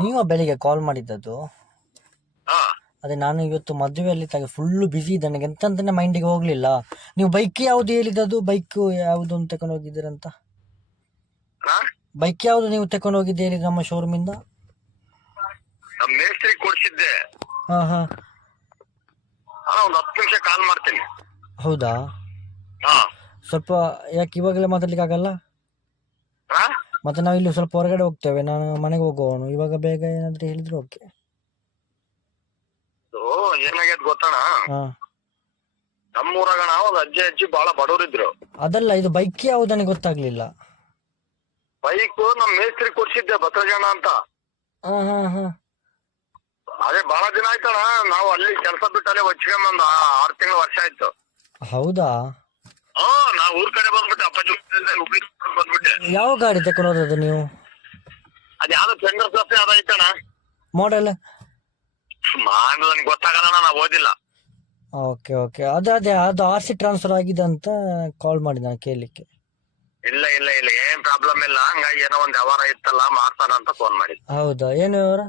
ನೀವು ಬೆಳಿಗ್ಗೆ ಕಾಲ್ ಮಾಡಿದ್ದದು. ಹಾ ಅದೇ ನಾನು ಇವತ್ತು ಮದುವೆಯಲ್ಲಿ ಫುಲ್ಲು ಬಿಸಿ ಇದ್ದೆ, ನನಗೆ ಎಂತ ಅಂತಾನೆ ಮೈಂಡಿಗೆ ಹೋಗ್ಲಿಲ್ಲ. ನೀವು ಬೈಕ್ ಯಾವ್ದು ಹೇಳಿದ್ದದು, ಬೈಕ್ ಯಾವ್ದು ಅಂತ ತಕೊಂಡು ಹೋಗಿದ್ದೀರಂತ? ಹಾ? ಬೈಕ್ ಯಾವ್ದು ನೀವು ತಕೊಂಡು ಹೋಗಿದ್ದೆ ಹೇಳಿ ನಮ್ಮ ಶೋರೂಮಿಂದ? ನಮ್ ಮೇಸ್ತ್ರಿ ಕೊಡ್ಸಿದ್ದೆ. ಹಾ ಹಾ. ಒಂದ್ 10 ನಿಮಿಷ ಕಾಲ್ ಮಾಡ್ತೀನಿ. ಹೌದಾ? ಹಾ ಸ್ವಲ್ಪ ಯಾಕೆ ಇವಾಗಲೇ ಮಾತಾಡ್ಲಿಕ್ಕೆ ಆಗಲ್ಲ? ಹಾ? ಮತ್ತೆ ನಾವು ಇಲ್ಲಿ ಸ್ವಲ್ಪ ಹೊರಗಡೆ ಹೋಗ್ತೇವೆ, ನಾನು ಮನೆಗೆ ಹೋಗುವವನು. ಇವಾಗ ಬೇಗ ಏನಾದ್ರೂ ಹೇಳಿದ್ರೆ ಓಕೆ. ಏನಾಗ್ಯದ ಗೊತ್ತಣ, ಹಾ. ನಮ್ಮೂರಾಗಣ ಒಂದ್ ಅಜ್ಜಿ ಬಹಳ ಬಡವರಿದ್ರು. ಅದಲ್ಲ, ಇದು ಬೈಕ್ ಯಾವ್ದು ನನಗೆ ಗೊತ್ತಾಗ್ಲಿಲ್ಲ. ಬೈಕ್ ನಮ್ ಮೇಸ್ತ್ರಿ ಕೊಡ್ಸಿದ್ದೆ, ಬಸವಜನ ಅಂತ. ಹಾ ಹಾ ಹಾ. ಅದೇ ಬಹಳ ದಿನ ಆಯ್ತಣ, ನಾವು ಅಲ್ಲಿ ಕೆಲಸ ಬಿಟ್ಟಲ್ಲೇ ಒಂದ್ 6 ತಿಂಗಳು ವರ್ಷ ಆಯ್ತು. ಹೌದಾ? ನಾವ್ ಊರ್ ಕಡೆ ಬಂದ್ಬಿಟ್ಟೆ, ಅಪ್ಪಾಜಿ ಹುಬ್ಳಿ ಬಂದ್ಬಿಟ್ಟೆ. ಯಾವ ಗಾಡಿ ತಕೊಂಡು ಹೋದದ್ದು ನೀವು? ಅದ್ ಯಾವ್ದೋ ಸ್ಪ್ಲೆಂಡರ್ ಪ್ಲಸ್ ಅದಾಯ್ತಣ. ಮಾಡೆಲ್? ನನ್ಗೆ ಗೊತ್ತಾಗಲ್ಲ, ನಾವ್ ಓದಿಲ್ಲ. Okay okay. ಅದೇ ಅದು RC ಟ್ರಾನ್ಸ್ಫರ್ ಆಗಿದೆ ಅಂತ ಕಾಲ್ ಮಾಡಿ ನಾನು ಕೇಳಲಿಕ್ಕೆ. ಇಲ್ಲ ಇಲ್ಲ ಇಲ್ಲ, ಏನ್ ಪ್ರಾಬ್ಲಮ್ ಇಲ್ಲ. ಹಂಗಾಗಿ ಏನೋ ಒಂದ್ ವ್ಯವಹಾರ ಇತ್ತಲ್ಲ, ಮಾಡ್ತಾನ ಅಂತ ಫೋನ್ ಮಾಡಿ. ಹೌದಾ? ಏನು ವ್ಯವಹಾರ?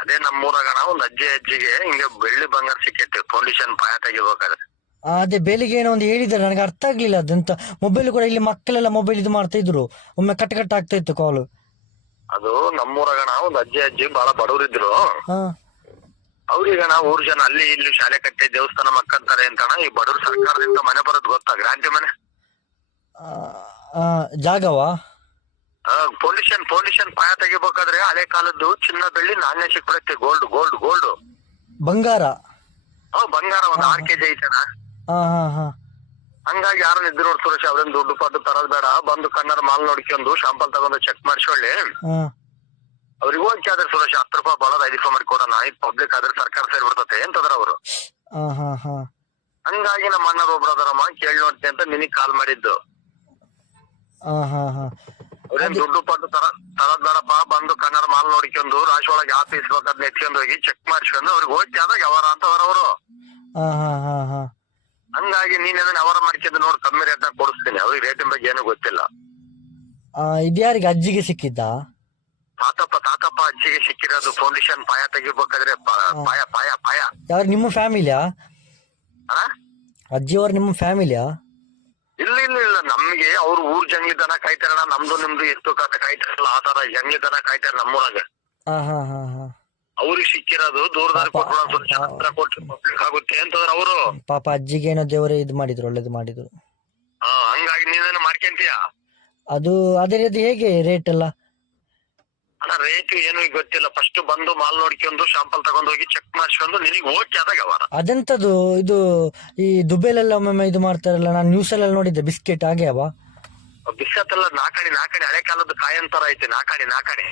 ಅದೇ ನಮ್ಮೂರಾಗಣ ಒಂದ್ ಅಜ್ಜಿಗೆ ಹಿಂಗೆ ಬೆಳ್ಳಿ ಬಂಗಾರ ಸಿಕ್ಕೈತಿ, ಫೌಂಡೇಶನ್ ಪಾಯ ತೆಗಿಬೇಕಾದ್ರೆ. ಅದೇ ಬೆಳಿಗ್ಗೆ ಏನೋ ಒಂದು ಹೇಳಿದ್ದಾರೆ, ನನಗೆ ಅರ್ಥ ಆಗ್ಲಿಲ್ಲ ಅದಂತ. ಮೊಬೈಲ್ ಕೂಡ ಇಲ್ಲಿ ಮಕ್ಕಳೆಲ್ಲ ಮೊಬೈಲ್ ಇದು ಮಾಡ್ತಾ ಇದ್ರು, ಒಮ್ಮೆ ಕಟ್ ಆಗ್ತಾ ಇತ್ತು ಕಾಲು. ಅದು ನಮ್ಮೂರಾಗಣ ಒಂದ್ ಅಜ್ಜಿ ಬಹಳ ಬಡವರಿದ್ರು. ಹಾ. ಅವ್ರಿಗಣ ಊರ್ ಜನ ಅಲ್ಲಿ ಇಲ್ಲಿ ಶಾಲೆ ಕಟ್ಟಿ ದೇವಸ್ಥಾನ ಮಕ್ಕಂತಾರೆ ಅಂತಣ. ಈ ಬಡವ್ರು ಸರ್ಕಾರದಿಂದ ಮನೆ ಬರೋದು ಗೊತ್ತಾ, ಗ್ರಾಂಟಿ ಮನೆ. ಜಾಗವಾ? ಫೌಂಡೇಶನ್ ಪಾಯ ತೆಗಿಬೇಕಾದ್ರೆ ಹಳೆ ಕಾಲದ್ದು ಚಿನ್ನ ಬೆಳ್ಳಿ ನಾಣ್ಯ ಸಿಕ್ಬಿಡುತ್ತೆ, ಗೋಲ್ಡ್ ಗೋಲ್ಡ್ ಗೋಲ್ಡ್ ಬಂಗಾರ. ಬಂಗಾರ ಒಂದ್ 6 kg ಐತಣ. ಹಾ ಹಾ ಹಾ. ಹಂಗಾಗಿ ಯಾರನ್ನ ಇದ್ರು ನೋಡಿ ಸುರೇಶ್, ಅವ್ರೇನ್ ದುಡ್ಡು ಪಡ್ಡು ತರೋದ್ ಬೇಡ, ಬಂದು ಕಣ್ಣರ ಮಾಲ್ ನೋಡ್ಕೊಂಡು ಶಾಂಪಲ್ ತಗೊಂಡು ಚೆಕ್ ಮಾಡಿಸೊಳ್ಳಿ. ಅವ್ರಿಗೆ ಹೋಗಿ ಆದ್ರೆ ಸುರೇಶ್ 10 ರೂಪಾಯಿ ಬರೋದು 5 ರೂಪಾಯಿ ಮಾಡಿ ಕೊಡೋಣ, ಇದು ಪಬ್ಲಿಕ್ ಆದ್ರೆ ಸರ್ಕಾರ ಸೇರ್ಬಿಡ್ತತೆ ಅಂತಂದ್ರ ಅವರು. ಹಂಗಾಗಿ ನಮ್ಮ ಅಣ್ಣರು ಒಬ್ರು ಅದರಮ್ಮ, ಕೇಳಿ ನೋಡ್ತೀನಿ ಅಂತ ನಿನಗ್ ಕಾಲ್ ಮಾಡಿದ್ದು. ಅವ್ರೇನ್ ದುಡ್ಡು ಪಡ್ಡು ತರದ್ ಬೇಡಪ್ಪ, ಬಂದು ಕನ್ನಡ ಮಾಲ್ ನೋಡ್ಕೊಂಡು ರಾಶಿ ಒಳಗೆ ಯಾವ ಪೀಸ್ ಬೇಕಾದ್ ಎತ್ಕೊಂಡು ಹೋಗಿ ಚೆಕ್ ಮಾಡಿಸ್ಕೊಂಡು ಅವ್ರಿಗೆ ಹೋಗಿ ಆದಾಗ ವ್ಯವಹಾರ ಅಂತ ಅವರು. ಹಂಗಾಗಿ ನೀನೇನ ವ್ಯವಹಾರ ಮಾಡ್ಕೊಂಡು ನೋಡಿ, ಕಮ್ಮಿ ರೇಟ್ ಕೊಡಿಸ್ತೀನಿ. ಅವ್ರಿಗೆ ರೇಟಿನ ಬಗ್ಗೆ ಏನು ಗೊತ್ತಿಲ್ಲ. ಇದ್ಯಾರಿಗೆ ಅಜ್ಜಿಗೆ ಸಿಕ್ಕಿದ್ದ? ತಾತಪ್ಪ ಅಜ್ಜಿಗೆ ಸಿಕ್ಕಿರೋದು ಫೌಂಡೇಶನ್ ಪಾಯ ತೆಗಿಬೇಕಾದ್ರೆ. ಪಾಯ ಪಾಯ ಪಾಯ. ಯಾರು ನಿಮ್ಮ ಫ್ಯಾಮಿಲಿಯಾ? ಅಜ್ಜಿಯವ್ರು ನಿಮ್ಮ ಫ್ಯಾಮಿಲಿಯಾ? ಇಲ್ಲ ಇಲ್ಲ ಇಲ್ಲ, ನಮ್ಗೆ ಅವ್ರು ಊರ್ ಜಂಗ್ಲಿ ದನ ಕಾಯ್ತಾರಣ, ನಮ್ದು ನಿಮ್ದು ಎಷ್ಟು ಕಾಟ ಕಾಯ್ತಾರಲ್ಲ ಆ ತರ ಜಂಗ್ಲಿ ದನ ಕಾಯ್ತಾರ ನಮ್ಮೂರಾಗ. ಅವ್ರಿಗೆ ಸಿಕ್ಕಿರೋದು ದೂರದಾರಿ ಕೊಟ್ಟು ಪಬ್ಲಿಕ್ ಆಗುತ್ತೆ ಅಂತಂದ್ರ ಅವರು. ಪಾಪ ಅಜ್ಜಿಗೆ ಏನೋ ದೇವರೇ ಇದು ಮಾಡಿದ್ರು, ಒಳ್ಳೇದು ಮಾಡಿದ್ರು. ಹಂಗಾಗಿ ನೀನೇನು ಮಾಡ್ಕೊಂತೀಯ? ಅದು ಅದೇ ರೀತಿ ಹೇಗೆ ರೇಟ್ ಎಲ್ಲ? ಅಣ್ಣ ರೇಟ್ ಏನು ಗೊತ್ತಿಲ್ಲ, ಫಸ್ಟ್ ಬಂದು ಮಾಲ್ ನೋಡ್ಕೊಂಡು ಶಾಂಪಲ್ ತಗೊಂಡ್ ಹೋಗಿ ಚೆಕ್ ಮಾಡಿಸ್ಕೊಂಡು ನಿನಗೆ ಓಕೆ ಆದಾಗ ವ್ಯವಹಾರ. ಅದೆಂತದು ಇದು ಈ ದುಬೈಲೆಲ್ಲ ಒಮ್ಮೊಮ್ಮೆ ಇದು ಮಾಡ್ತಾರಲ್ಲ, ನಾನು ನ್ಯೂಸ್ ಎಲ್ಲ ನೋಡಿದ್ದೆ, ಬಿಸ್ಕೆಟ್ ಹಾಗೆ ಅವ? ಬಿಸ್ಕತ್ ಎಲ್ಲ ನಾಕಾಣಿ ಹಳೆ ಕಾಲದ ಕಾಯಂತರ ಐತೆ, ನಾಕಾಣಿ.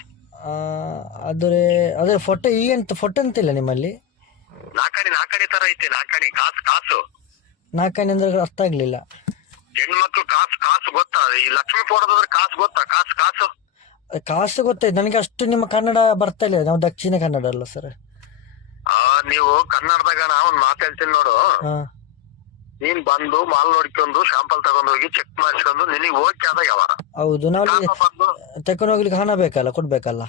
ಅದೇ ಫೋಟೋ ಈಗಂತ ಫೋಟೋ ಅಂತಿಲ್ಲ ನಿಮ್ಮಲ್ಲಿ? ನಾಕಾಣಿ ತರ ಐತೆ, ಕಾಸು. ನಾಲ್ಕಣಿ ಅಂದ್ರೆ ಅರ್ಥ ಆಗ್ಲಿಲ್ಲ. ಹೆಣ್ಮಕ್ಳು ಕಾಸು ಗೊತ್ತಾ? ಈ ಲಕ್ಷ್ಮಿ ಫೋಟೋದ್ರೆ ಕಾಸು ಗೊತ್ತಾ? ಕಾಸು ಕಾಸು ಗೊತ್ತಾಯ್ತು ನನಗೆ, ಅಷ್ಟು ನಿಮ್ಮ ಕನ್ನಡ ಬರ್ತಾ ಇಲ್ಲ, ನಾವು ದಕ್ಷಿಣ ಕನ್ನಡ ಅಲ್ಲ ಸರ್. ನೀವು ಕನ್ನಡದಾಗ ನಾ ಒಂದ್ ಮಾತು ಹೇಳ್ತೀನಿ ನೋಡು. ನೀನ್ ಬಂದು ಮಾಲ್ ನೋಡ್ಕೊಂಡು ಶಾಂಪಲ್ ತಗೊಂಡ್ ಹೋಗಿ ಚೆಕ್ ಮಾಡಿಸ್ಕೊಂಡು ನಿನಗೆ ಓಕೆ ಆದಾಗ ವ್ಯವಹಾರ. ಹೌದು, ನಾವು ತಕೊಂಡು ಹೋಗ್ಲಿಕ್ಕೆ ಹಣ ಬೇಕಲ್ಲ, ಕೊಡ್ಬೇಕಲ್ಲ?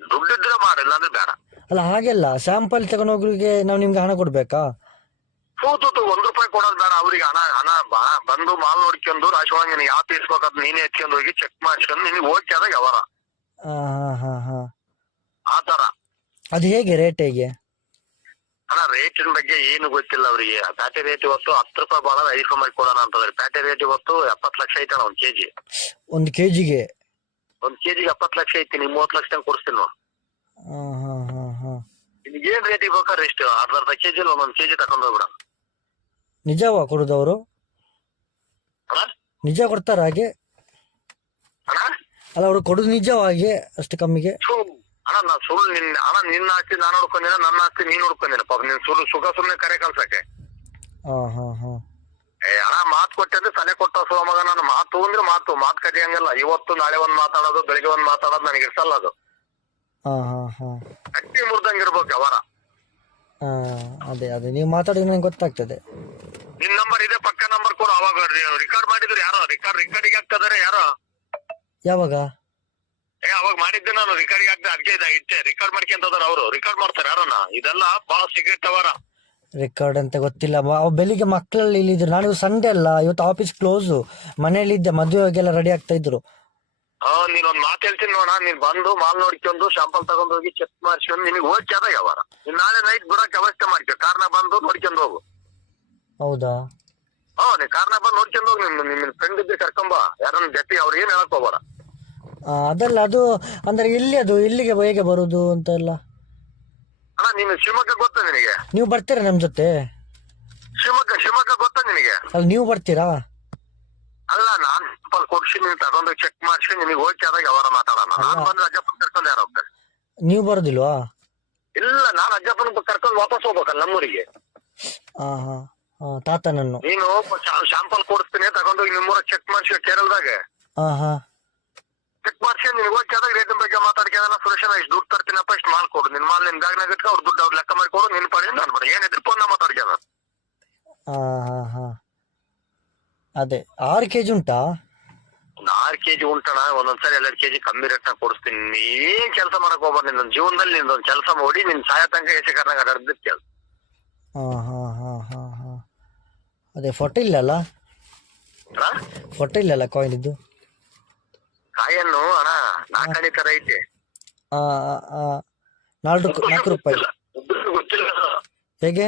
ದುಡ್ಡಿದ್ರೆ ಮಾಡ, ಇಲ್ಲಾಂದ್ರೆ ಬೇಡ. ಅಲ್ಲ ಹಾಗೆಲ್ಲ, ಸ್ಯಾಂಪಲ್ ತಗೊಂಡು ಹೋಗ್ಲಿಕ್ಕೆ ನಾವು ನಿಮ್ಗೆ ಹಣ ಕೊಡ್ಬೇಕಾ? ತೂ 1 ರೂಪಾಯಿ ಕೊಡೋದ್ ಬೇಡ ಅವ್ರಿಗೆ. ಹಣ ಬಂದು ಮಾಲ್ ನೋಡ್ಕೊಂಡು ರಾಶಿ ಒಳಗೆ ನಿನಗೆ ಯಾವ ಪೀಸ್ ಬೇಕಾದ್ ನೀನೇ ಎತ್ಕೊಂಡು ಹೋಗಿ ಚೆಕ್ ಮಾಡಿಸ್ಕೊಂಡು ನಿನಗೆ ಓಕೆ ಆದಾಗ ವ್ಯವಹಾರ. ಆ ತರ. ಅದು ಹೇಗೆ ರೇಟ್ ಹೇಗೆ? ರೇಟಿನ ಬಗ್ಗೆ ಏನು ಗೊತ್ತಿಲ್ಲ ಅವ್ರಿಗೆ. ಪ್ಯಾಟೆ ರೇಟ್ ಇವತ್ತು 10 ರೂಪಾಯಿ ಬಾಳ 5 ರೂಪಾಯಿ ಮಾಡಿ ಕೊಡೋಣ ಅಂತಂದ್ರೆ, ಪ್ಯಾಟೆ ರೇಟ್ ಇವತ್ತು 70 ಲಕ್ಷ ಐತಣ ಒಂದ್ ಕೆಜಿ. ಒಂದು ಕೆಜಿಗೆ 70 ಲಕ್ಷ ಐತಿ. ನೀವ್ 30 ಲಕ್ಷ ತನಕ ಕೊಡಿಸ್ತೀನಿ ನಾವು. ನಿಮ್ಗೆ ಏನ್ ರೇಟ್ ಬೇಕಾದ್ರೆ ಎಷ್ಟು ಅರ್ಧ ಕೆಜಿ ಒಂದೊಂದ್ ಕೆಜಿ ತಕೊಂಡ್ ಹೋಗ್ಬಿಡ. ನಿಜವಾ ಕೊಡುದವರು? ನಿಜ ಕೊಡ್ತಾರ ಹಾಗೆ? ಅಲ್ಲ ಅವ್ರು ಕೊಡುದು ನಿಜವಾಗಿ ಅಷ್ಟು ಕಮ್ಮಿಗೆ? ನಾ ಸುಳ್ಳು ನಿನ್ನ ಆಸ್ತಿ ನಾನು ನೋಡ್ಕೊಂಡಿನ, ನನ್ನ ಆಸ್ತಿ ನೀನ್ ನೋಡ್ಕೊಂಡಿನ. ಪಾಪ ನೀನ್ ಸುಖ ಸುಮ್ನೆ ಕರೆ ಕಲ್ಸಕ್ಕೆ. ಮಾತು ಕೊಟ್ಟಿದ್ರೆ ತಲೆ ಕೊಟ್ಟ ಮಗ. ನಾನು ಮಾತು ಅಂದ್ರೆ ಮಾತು ಕಟ್ಟಿ ಹಂಗಲ್ಲ. ಇವತ್ತು ನಾಳೆ ಒಂದ್ ಮಾತಾಡೋದು, ಬೆಳಿಗ್ಗೆ ಒಂದ್ ಮಾತಾಡೋದು ನನಗೆ ಇರ್ಸಲ್ಲ. ಅದು ಕಟ್ಟಿ ಮುರ್ದಂಗಿರ್ಬೇಕು ವ್ಯವಹಾರ. ಅದೇ ನೀವು ಮಾತಾಡಿದ್ರೆ ನಂಗೆ ಗೊತ್ತಾಗ್ತದೆ. ನಿನ್ ನಂಬರ್ ಇದೆ, ಪಕ್ಕ ನಂಬರ್ ಕೊಡು. ಅವಾಗ ರೆಕಾರ್ಡ್ ಮಾಡಿದ್ರು ಯಾರೋ, ರೆಕಾರ್ಡಿಗೆ ಆಗ್ತದಾರೆ ಯಾರೋ. ಯಾವಾಗ? ಅವಾಗ ಮಾಡಿದ್ದೆ ನಾನು ರೆಕಾರ್ಡ್ ಆಗ್ತದೆ ಅದಕ್ಕೆ ಇಟ್ಟೆ ರೆಕಾರ್ಡ್ ಮಾಡ್ಕೊಂತ ಹೋದಾರ ಅವರು ರೆಕಾರ್ಡ್ ಮಾಡ್ತಾರೆ ಯಾರನ್ನ ಇದೆಲ್ಲ ಬಹಳ ಸೀಕ್ರೆಟ್ ಅವರ ರೆಕಾರ್ಡ್ ಅಂತ ಗೊತ್ತಿಲ್ಲ. ಬೆಳಿಗ್ಗೆ ಮಕ್ಕಳಲ್ಲಿ ಇಲ್ಲಿದ್ರು. ನಾನು ಸಂಡೇ ಅಲ್ಲ, ಇವತ್ತು ಆಫೀಸ್ ಕ್ಲೋಸು. ಮನೇಲಿ ಇದ್ದೆ, ಮದುವೆಗೆಲ್ಲ ರೆಡಿ ಆಗ್ತಾ ಇದ್ರು. ನೀನ್ ಒಂದ್ ಮಾತು ಹೇಳ್ತೀನಿ ನೋಡ, ನೀನ್ ಬಂದು ಮಾಲ್ ನೋಡ್ಕೊಂಡು ಶಾಂಪಲ್ ತಗೊಂಡ್ ಹೋಗಿ ಚೆಕ್ ಮಾಡ್ಸ್ಕೊಂಡು ನಿನಗೆ ಓಕೆ ಆದಾಗ ಯಾವಾರ ನೀನ್ ನಾಳೆ ನೈಟ್ ಬಿಡಕ್ ವ್ಯವಸ್ಥೆ ಮಾಡ್ಕೊ. ಕಾರ್ನ ಬಂದು ನೋಡ್ಕೊಂಡು ಹೋಗು. ಹೌದಾ? ನೀನ್ ಕಾರ್ನ ಬಂದು ನೋಡ್ಕೊಂಡು ಹೋಗಿ. ನಿಮ್ ಫ್ರೆಂಡ್ ಇದ್ದೆ ಕರ್ಕೊಂಬ, ಯಾರನ್ನ ಜೊತೆ ಅವ್ರು ಏನ್ ಹೇಳಕ್ ಹೋಗ್ಬಾರ. ಅದಲ್ಲ, ಅದು ಅಂದ್ರೆ ಎಲ್ಲಿ, ಅದು ಎಲ್ಲಿಗೆ ಹೇಗೆ ಬರುದು ಅಂತ ಎಲ್ಲ. ಅಣ್ಣ ನೀನು ಶಿವಮೊಗ್ಗ ಗೊತ್ತಾ ನಿನಗೆ? ನೀವು ಬರ್ತೀರಾ ನಮ್ ಜೊತೆ? ಶಿವಮೊಗ್ಗ ಗೊತ್ತಾ ನಿನಗೆ? ಅಲ್ಲಿ ನೀವು ಬರ್ತೀರಾ? ಅಲ್ಲ, ನಾನ್ ಶಾಂಪಲ್ ಕೊಡ್ಸಿ ನೀನ್ ತಗೊಂಡು ಚೆಕ್ ಮಾಡ್ಸಿ ನಿನಗೆ ಓಕೆ ಆದಾಗ ಯಾವಾರ ಮಾತಾಡೋಣ. ನಾನ್ ಬಂದ್ರೆ ಅಜ್ಜಪ್ಪನ್ ಕರ್ಕೊಂಡು ಯಾರು ಹೋಗ್ತಾರೆ? ನೀವು ಬರೋದಿಲ್ವಾ? ಇಲ್ಲ, ನಾನ್ ಅಜ್ಜಪ್ಪನ್ ಕರ್ಕೊಂಡು ವಾಪಸ್ ಹೋಗ್ಬೇಕಲ್ಲ ನಮ್ಮೂರಿಗೆ. ತಾತನನ್ನು ನೀನು ಶಾಂಪಲ್ ಕೊಡಿಸ್ತೀನಿ ತಗೊಂಡೋಗಿ ನಿಮ್ಮೂರ ಚೆಕ್ ಮಾಡ್ಸಿ ಕೇರಳದಾಗ ಚೆಕ್ ಮಾಡ್ಸಿ ನಿನ್ಗೆ ಓಕೆ ಆದಾಗ ರೇಟಿನ ಬಗ್ಗೆ ಮಾತಾಡ್ಕೊಂಡ ಸುರೇಶನ ಇಷ್ಟು ದುಡ್ಡು ತರ್ತೀನಪ್ಪ, ಇಷ್ಟು ಮಾಲ್ ಕೊಡು. ನಿನ್ ಮಾಲ್ ನಿನ್ ಬ್ಯಾಗ್ನಾಗ ಇಟ್ಕೊ, ಅವ್ರ ದುಡ್ಡು ಅವ್ರು ಲೆಕ್ಕ ಮಾಡಿ ಕೊಡು, ನಿನ್ ಪಡಿ ನಾನು ಬಡ ಏನಿದ್ರು ಫೋನ್ ಮಾತಾಡ್ಕೊಂಡ. ಅದೇ 6 kg ಉಂಟಾ? ಒಂದು 6 kg ಉಂಟಣ. ಒಂದೊಂದ್ಸರಿ 2 kg ಕಮ್ಮಿ ರೇಟ್ನಾಗ ಕೊಡಿಸ್ತೀನಿ. ನೀನ್ ಕೆಲಸ ಮಾಡಕ್ ಹೋಗ್ಬಾರ್ದು. ನಿನ್ನ ಜೀವನದಲ್ಲಿ ನಿಂದೊಂದ್ ಕೆಲಸ ಮಾಡಿ ನಿನ್ ಸಾಯ ತನಕ ಎಸಿ ಕಾರ್ನಾಗ ಅಡ್ಡದ್ ಕೆಲಸ. ಅದೇ ಫೋಟೋ ಇಲ್ಲಲ್ಲ? ಫೋಟೋ ಇಲ್ಲಲ್ಲ ಕಾಯಿನ್ ಇದ್ದು? ಕಾಯನ್ನು ಅಣ್ಣ 4 ತರ ಐತೆ. 4 ರೂಪಾಯಿ. ಗೊತ್ತಿಲ್ಲ ಹೇಗೆ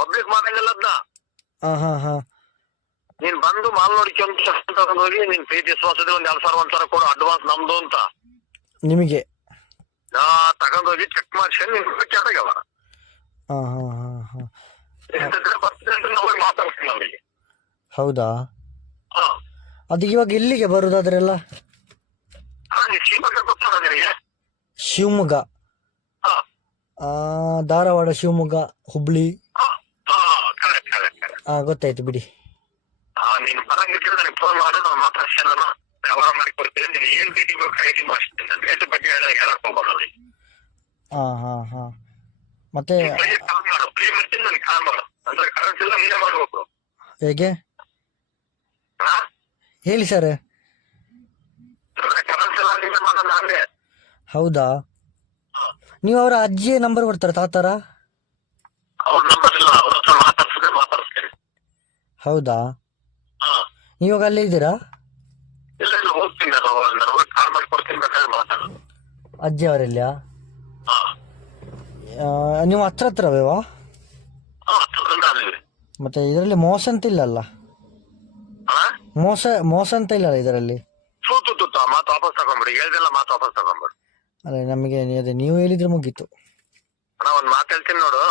ಪಬ್ಲಿಕ್ ಮಾಡಂಗಿಲ್ಲ ಅದ್ನ. ನೀನ್ ಬಂದು ಮಾಲ್ ನೋಡ್ಕೊಂಡು ತಗೊಂಡ್ ಹೋಗಿ ನಿನ್ ಪ್ರೀತಿ ವಿಶ್ವಾಸದ ಒಂದ್ 2,000 ಕೊಡು ಅಡ್ವಾನ್ಸ್ ನಮ್ದು ಅಂತ ನಿಮಗೆ ತಗೊಂಡ್ ಹೋಗಿ ಚೆಕ್ ಮಾಡ್ಸ್ಕೊಂಡು ನಿನ್ ಕೇಳಾಗವ ಮಾತಾಡ್ತೀನಿ ಅವ್ರಿಗೆ. ಹೌದಾ? ಅದು ಇವಾಗ ಎಲ್ಲಿಗೆ ಬರುದಾದ್ರೆಲ್ಲ? ಶಿವಮೊಗ್ಗ ಗೊತ್ತಾಗ ನಿನಗೆ? ಶಿವಮೊಗ್ಗ, ಧಾರವಾಡ, ಶಿವಮೊಗ್ಗ, ಹುಬ್ಳಿ. ಗೊತ್ತಾಯ್ತು ಬಿಡಿ. ನೀನ್ ಬರಂಗಿದ್ರೆ ನನಗೆ ಫೋನ್ ಮಾಡಿ ನಾವು ಮಾತಾಡ್ಸ್ಕೊಂಡು ವ್ಯವಹಾರ ಮಾಡಿ ಕೊಡ್ತೀನಿ. ನೀನ್ ಏನ್ ರೀತಿ ಬೇಕು ಐಟಿ ಮಾಡಿಸ್ತೀನಿ. ರೇಟ್ ಬಗ್ಗೆ ಹೇಳಕ್ ಹೋಗ್ಬಾರ್ದು. ಮತ್ತೆ ಕಾಲ್ ಮಾಡು, ಫ್ರೀ ಮಾಡ್ತೀನಿ ನನಗೆ ಕಾಲ್ ಮಾಡು. ಅಂದ್ರೆ ಕರೆನ್ಸಿ ಎಲ್ಲ ನೀನೇ ಮಾಡ್ಬೇಕು. ಹೇಗೆ ಹೇಳಿ ಸರ್? ಕರೆನ್ಸಿ ಎಲ್ಲ ನೀನೇ ಮಾಡೋಣ ನಾನೇ. ಹೌದಾ? ನೀವು ಅವರ ಅಜ್ಜಿಯ ನಂಬರ್ ಕೊಡ್ತಾರ ತಾತಾರ? ಅವ್ರ ನಂಬರ್ ಇಲ್ಲ, ಅವ್ರ ಹತ್ರ ಮಾತಾಡ್ಸ್ತೀನಿ. ಹೌದಾ? ಇವಾಗ ಅಲ್ಲೇ ಇದ್ದೀರಾ? ಇಲ್ಲ ಹೋಗ್ತೀನಿ ನಾನು, ಕಾಲ್ ಮಾಡಿ ಕೊಡ್ತೀನಿ, ಬೇಕಾದ್ರೆ ಮಾತಾಡು. ಅಜ್ಜಿ ಅವರೆಲ್ಲ? ನೀವು ಹತ್ರವೇ? ಮತ್ತೆ ಇದರಲ್ಲಿ ಮೋಸ ಅಂತ ಇಲ್ಲಲ್ಲ? ಮೋಸ ಅಂತ ಇಲ್ಲಲ್ಲ ಇದರಲ್ಲಿ? ಮಾತು ವಾಪಸ್ ತಗೊಂಡ್ಬಿಡಿ, ಹೇಳ್ದೆಲ್ಲ ಮಾತು ವಾಪಸ್ ತಗೊಂಡ್ಬಿಡಿ. ಅಲ್ಲ, ನಮಗೆ ಅದೇ ನೀವು ಹೇಳಿದ್ರೆ ಮುಗೀತು. ನಾ ಒಂದ್ ಮಾತು ಹೇಳ್ತೀನಿ ನೋಡು,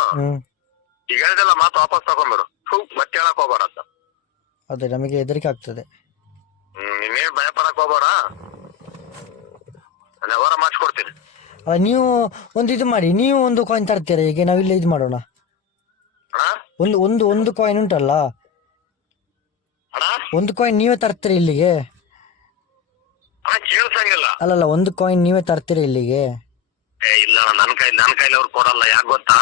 ಈಗ ಹೇಳ್ದೆಲ್ಲ ಮಾತು ವಾಪಸ್ ತಗೊಂಡ್ಬಿಡು. ಮತ್ತೆ ಹೇಳಕ್ ಹೋಗ್ಬೇಡ ಅಂತ. ಅದೇ ನಮಗೆ ಹೆದರಿಕೆ ಆಗ್ತದೆ. ನೀನೇನ್ ಭಯ ಪಡಕ್ ಹೋಗ್ಬೇಡ, ನಾನು ವ್ಯವಹಾರ ಮಾಡಿಸ್ಕೊಡ್ತೀನಿ. ನೀವು ಒಂದು ಇದು ಮಾಡಿ, ನೀವು ಒಂದು ಕಾಯಿನ್ ತರ್ತೀರಾ? ಈಗ ನಾವಿಲ್ಲ ಇದು ಮಾಡೋಣ. ಒಂದು ಕಾಯಿನ್ ಉಂಟಲ್ಲ, ಒಂದು ಕಾಯಿನ್ ನೀವೇ ತರ್ತೀರಿ ಇಲ್ಲಿಗೆ? ಕೇಳ್ಸಂಗಿಲ್ಲ. ಅಲ್ಲಲ್ಲ, ಒಂದು ಕಾಯಿನ್ ನೀವೇ ತರ್ತೀರಿ ಇಲ್ಲಿಗೆ? ಇಲ್ಲ, ನನ್ ಕೈಲಿ ಅವ್ರು ಕೊಡಲ್ಲ. ಯಾಕೆ ಗೊತ್ತಾ?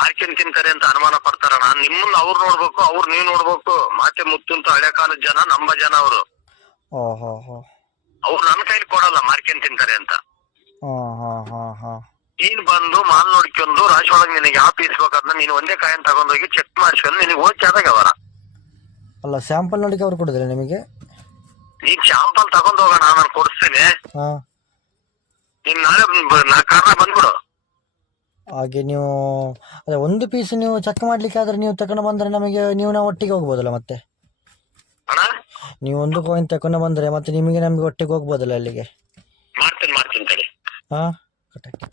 ಮಾರ್ಕೆನ್ ತಿಂತಾರೆ ಅಂತ ಅನುಮಾನ ಪಡ್ತಾರಣ. ನಿಮ್ಮನ್ನ ಅವ್ರು ನೋಡ್ಬೇಕು, ಅವ್ರು ನೀವ್ ನೋಡ್ಬೇಕು. ಮಾತೆ ಮುತ್ತು ಅಂತ ಹಳೆ ಕಾಲದ ಜನ, ನಮ್ಮ ಜನ ಅವರು. ಅವ್ರು ನನ್ ಕೈಲಿ ಕೊಡಲ್ಲ ಮಾರ್ಕೆನ್ ತಿಂತಾರೆ ಅಂತ. ನೀನ್ ಬಂದು ಮಾಲ್ ನೋಡ್ಕೊಂಡು ರಾಶಿ ಒಳಗೆ ನಿನಗೆ ಯಾವ ಪೀಸ್ ಬೇಕಾದ್ನ ನೀನ್ ಒಂದೇ ಕಾಯಿನ್ ತಗೊಂಡೋಗಿ ಚೆಕ್ ಮಾಡ್ಸ್ಕೊಂಡು ನಿನಗೆ ಓಕೆ ಆದಾಗ ಅವರ. ಅಲ್ಲ, ಸ್ಯಾಂಪಲ್ ನೋಡಿಕೆ ಅವ್ರು ಕೊಡುದಿಲ್ಲ ನಿಮಗೆ? ನೀನ್ ಶಾಂಪಲ್ ತಗೊಂಡ್ ಹೋಗೋಣ, ನಾನು ಕೊಡಿಸ್ತೀನಿ. ನೀನ್ ನಾಳೆ ಕಾರ್ನ ಬಂದ್ಬಿಡು. ಹಾಗೆ ನೀವು ಅದೇ ಒಂದು ಪೀಸ್ ನೀವು ಚೆಕ್ ಮಾಡ್ಲಿಕ್ಕೆ ಆದ್ರೆ ನೀವು ತಗೊಂಡು ಬಂದ್ರೆ ನಮಗೆ, ನಾವು ಒಟ್ಟಿಗೆ ಹೋಗ್ಬೋದಲ್ಲ ಮತ್ತೆ? ನೀವು ಒಂದು ಕಾಯಿನ್ ತಗೊಂಡು ಬಂದ್ರೆ ಮತ್ತೆ ನಮಗೆ ಒಟ್ಟಿಗೆ ಹೋಗ್ಬೋದಲ್ಲ ಅಲ್ಲಿಗೆ? ಮಾಡ್ತೀನಿ ತಡಿ. ಕರೆಕ್ಟ್.